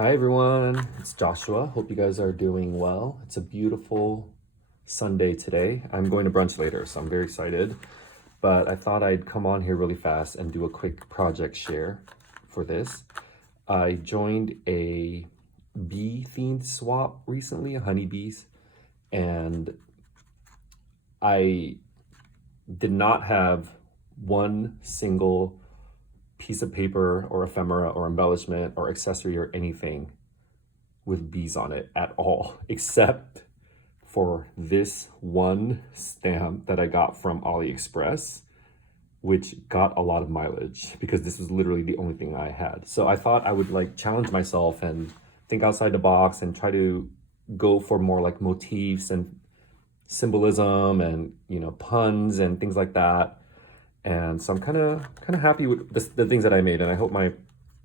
Hi everyone, it's Joshua. Hope you guys are doing well. It's a beautiful Sunday today. I'm going to brunch later, so I'm very excited. But I thought I'd come on here really fast and do a quick project share for this. I joined a bee themed swap recently, honeybees, and I did not have one single piece of paper or ephemera or embellishment or accessory or anything with bees on it at all, except for this one stamp that I got from AliExpress, which got a lot of mileage because this was literally the only thing I had. So I thought I would like challenge myself and think outside the box and try to go for more like motifs and symbolism and, you know, puns and things like that. And so I'm kind of happy with the things that I made, and I hope my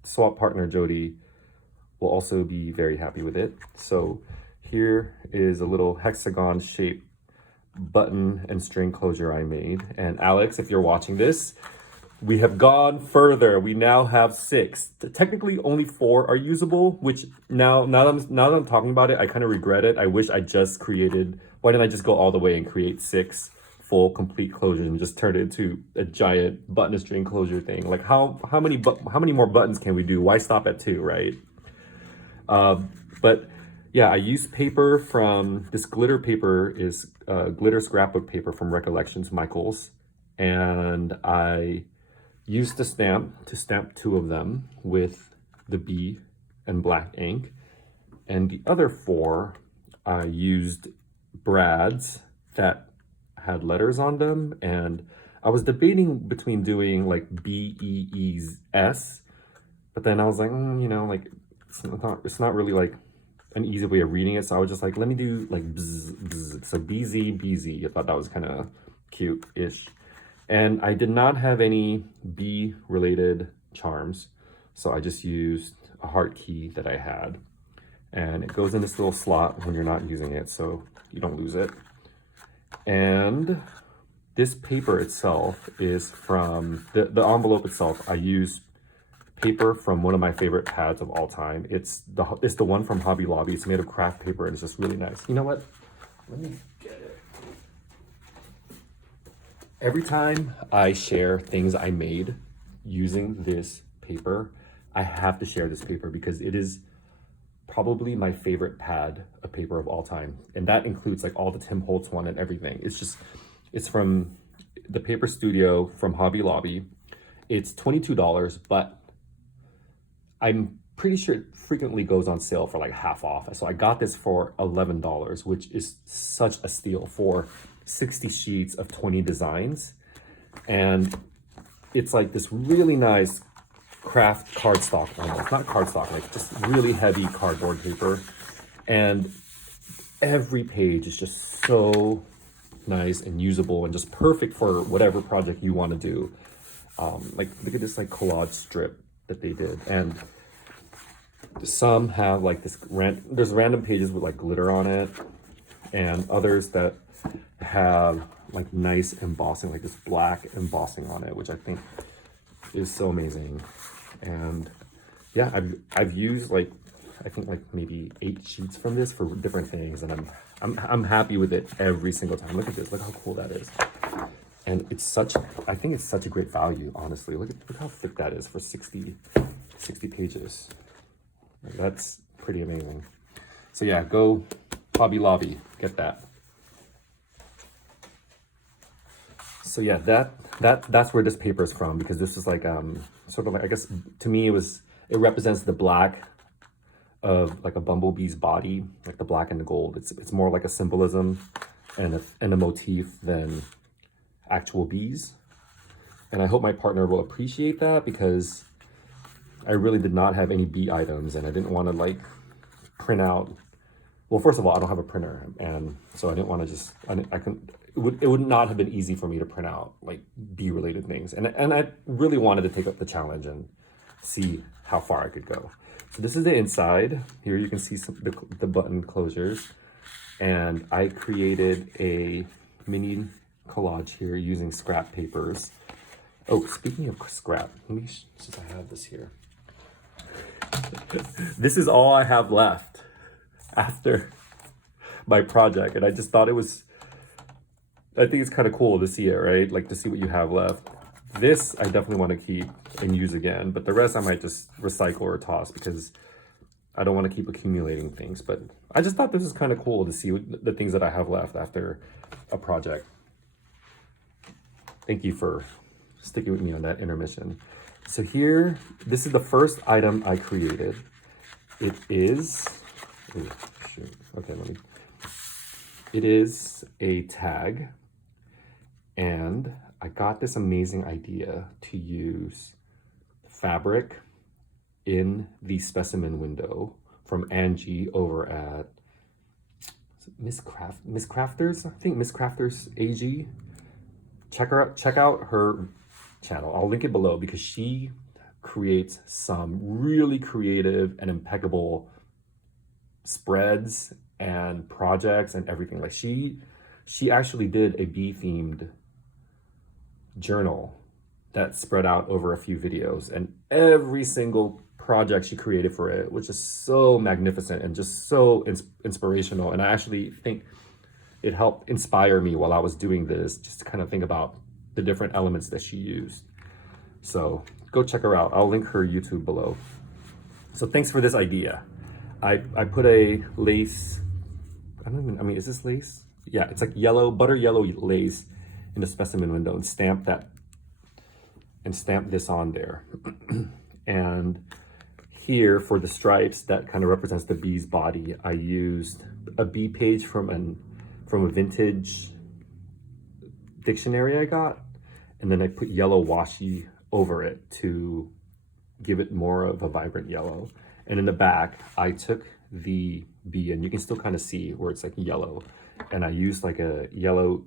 swap partner Jody will also be very happy with it. So here is a little hexagon shaped button and string closure I made. And Alex, if you're watching this, we have gone further. We now have 6. Technically only 4 are usable, which now that I'm talking about it, I kind of regret it. I wish I just created, why didn't I just go all the way and create 6 full complete closures and just turn it into a giant button and string closure thing? Like how many more buttons can we do? Why stop at 2, right? But yeah, I used paper from this glitter paper is glitter scrapbook paper from Recollections Michaels, and I used the stamp to stamp 2 of them with the bee and black ink, and the other 4 I used brads that had letters on them, and I was debating between doing like BEES, but then I was like, you know, like it's not really like an easy way of reading it, so I was just like, let me do like Bzzz. So BZ. I thought that was kind of cute-ish, and I did not have any bee related charms, so I just used a heart key that I had, and it goes in this little slot when you're not using it, so you don't lose it. And this paper itself is from the envelope itself. I use paper from one of my favorite pads of all time. It's the one from Hobby Lobby. It's made of craft paper and it's just really nice. You know what? Let me get it. Every time I share things I made using this paper, I have to share this paper because it is probably my favorite pad of paper of all time, and that includes like all the Tim Holtz one and everything. It's from the Paper Studio from Hobby Lobby. It's $22, but I'm pretty sure it frequently goes on sale for like half off. So I got this for $11, which is such a steal for 60 sheets of 20 designs. And it's like this really nice craft cardstock, almost not cardstock, like just really heavy cardboard paper, and every page is just so nice and usable and just perfect for whatever project you want to do. Like look at this like collage strip that they did, and some have like this there's random pages with like glitter on it, and others that have like nice embossing, like this black embossing on it, which I think is so amazing. And yeah, I've used like I think like maybe 8 sheets from this for different things, and I'm happy with it every single time. Look at this, look how cool that is. And I think it's such a great value, honestly. Look how thick that is for 60 pages. That's pretty amazing. So yeah, go Hobby Lobby, get that. So yeah, that's where this paper is from, because this is like sort of like, I guess to me it represents the black of like a bumblebee's body, like the black and the gold. It's more like a symbolism and a motif than actual bees. And I hope my partner will appreciate that, because I really did not have any bee items, and I didn't want to like print out. Well, first of all, I don't have a printer, and so I didn't want to just it would not have been easy for me to print out like bee related things, and I really wanted to take up the challenge and see how far I could go. So this is the inside. Here you can see the button closures, and I created a mini collage here using scrap papers. Oh, speaking of scrap, let me since I have this here. This is all I have left after my project. And I just thought I think it's kind of cool to see it, right? Like to see what you have left. This I definitely want to keep and use again, but the rest I might just recycle or toss because I don't want to keep accumulating things. But I just thought this is kind of cool to see the things that I have left after a project. Thank you for sticking with me on that intermission. So here, this is the first item I created. It is, ooh, shoot. Okay, it is a tag, and I got this amazing idea to use fabric in the specimen window from Angie over at Miss Crafters, I think Miss Crafters AG. Check out her channel. I'll link it below because she creates some really creative and impeccable spreads and projects and everything. Like she actually did a bee themed journal that spread out over a few videos, and every single project she created for it was just so magnificent and just so inspirational. And I actually think it helped inspire me while I was doing this, just to kind of think about the different elements that she used. So go check her out. I'll link her YouTube below. So thanks for this idea. I put a lace, is this lace? Yeah, it's like yellow, butter yellow lace in the specimen window, and stamp this on there. And here for the stripes that kind of represents the bee's body, I used a bee page from a vintage dictionary I got, and then I put yellow washi over it to give it more of a vibrant yellow. And in the back, I took the bee, and you can still kind of see where it's like yellow, and I used like a yellow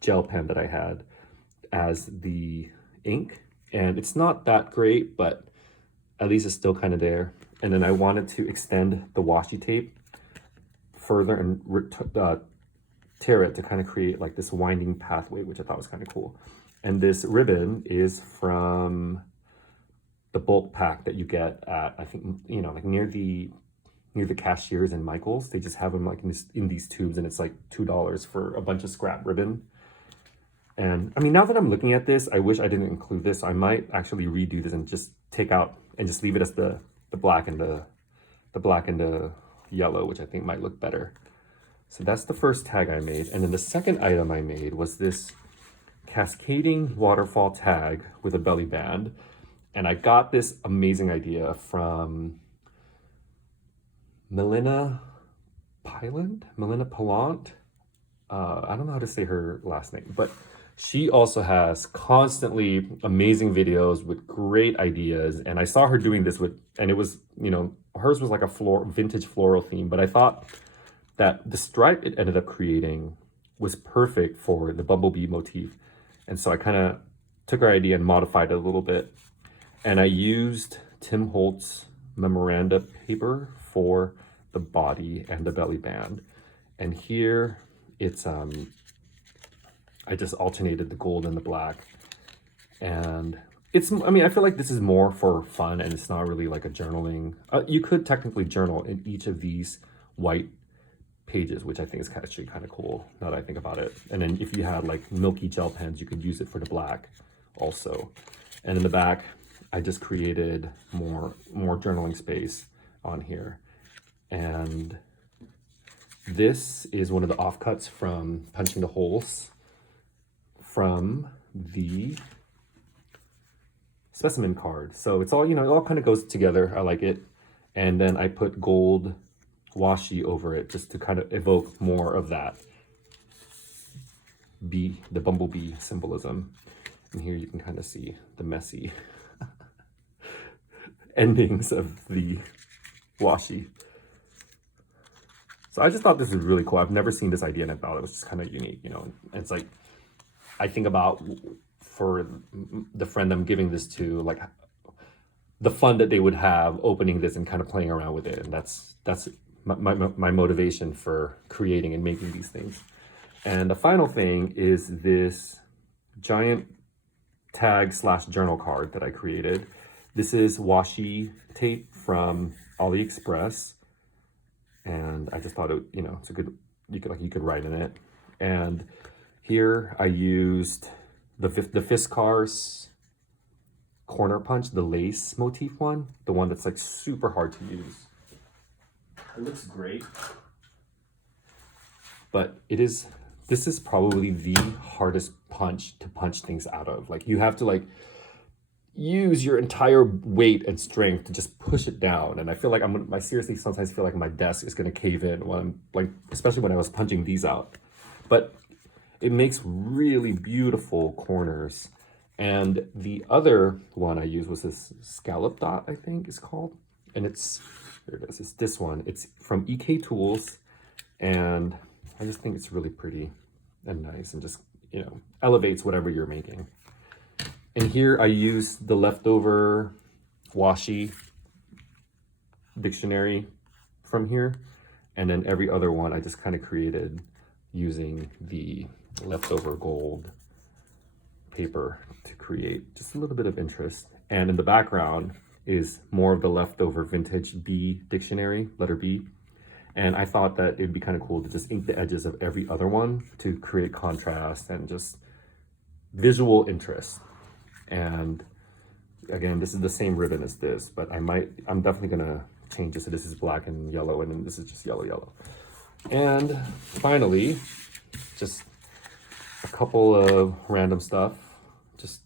gel pen that I had as the ink, and it's not that great, but at least it's still kind of there. And then I wanted to extend the washi tape further and tear it to kind of create like this winding pathway, which I thought was kind of cool. And this ribbon is from the bulk pack that you get at, I think, like near the cashiers in Michael's. They just have them like in these tubes, and it's like $2 for a bunch of scrap ribbon. And I mean, now that I'm looking at this, I wish I didn't include this. I might actually redo this and just take out and just leave it as the black and the yellow, which I think might look better. So that's the first tag I made. And then the second item I made was this cascading waterfall tag with a belly band. And I got this amazing idea from Melina Pilant. I don't know how to say her last name, but she also has constantly amazing videos with great ideas. And I saw her doing this and it was, hers was like a vintage floral theme, but I thought that the stripe it ended up creating was perfect for the bumblebee motif. And so I kind of took her idea and modified it a little bit. And I used Tim Holtz memoranda paper for the body and the belly band. And here it's, I just alternated the gold and the black. And I feel like this is more for fun, and it's not really like a journaling. You could technically journal in each of these white pages, which I think is actually kind of cool now that I think about it. And then if you had like milky gel pens, you could use it for the black also. And in the back, I just created more journaling space on here. And this is one of the offcuts from punching the holes from the specimen card. So it's all, it all kind of goes together. I like it. And then I put gold washi over it just to kind of evoke more of that bee, the bumblebee symbolism. And here you can kind of see the messy endings of the washi. So I just thought this was really cool. I've never seen this idea, and I thought it was just kind of unique, And it's like, I think about for the friend I'm giving this to, like the fun that they would have opening this and kind of playing around with it. And that's my motivation for creating and making these things. And the final thing is this giant tag / journal card that I created. This is washi tape from AliExpress, and I just thought it, you know, it's a good, you could write in it. And here I used the Fiskars corner punch, the lace motif one, the one that's like super hard to use. It looks great, but this is probably the hardest punch to punch things out of. Like, you have to like use your entire weight and strength to just push it down. And I feel like I seriously sometimes feel like my desk is gonna cave in when I'm like, especially when I was punching these out. But it makes really beautiful corners. And the other one I used was this scallop dot, I think it's called. And it's, there it is, it's this one. It's from EK Tools. And I just think it's really pretty and nice and just, you know, elevates whatever you're making. And here I used the leftover washi dictionary from here. And then every other one I just kind of created using the leftover gold paper to create just a little bit of interest. And in the background is more of the leftover vintage B dictionary, letter B. And I thought that it'd be kind of cool to just ink the edges of every other one to create contrast and just visual interest. And again, this is the same ribbon as this, but I'm definitely gonna change this. So this is black and yellow, and then this is just yellow. And finally, just a couple of random stuff, just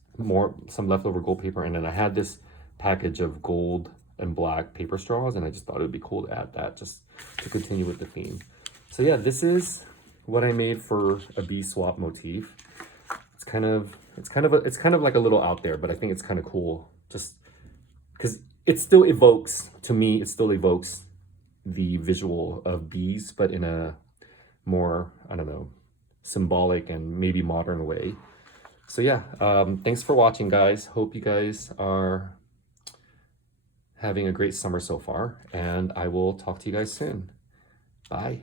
some leftover gold paper. And then I had this package of gold and black paper straws, and I just thought it would be cool to add that just to continue with the theme. So yeah, this is what I made for a bee swap motif. It's kind of like a little out there, but I think it's kind of cool just because it still evokes, to me, it still evokes the visual of bees, but in a more, I don't know, symbolic and maybe modern way. So yeah, thanks for watching, guys. Hope you guys are having a great summer so far, and I will talk to you guys soon. Bye.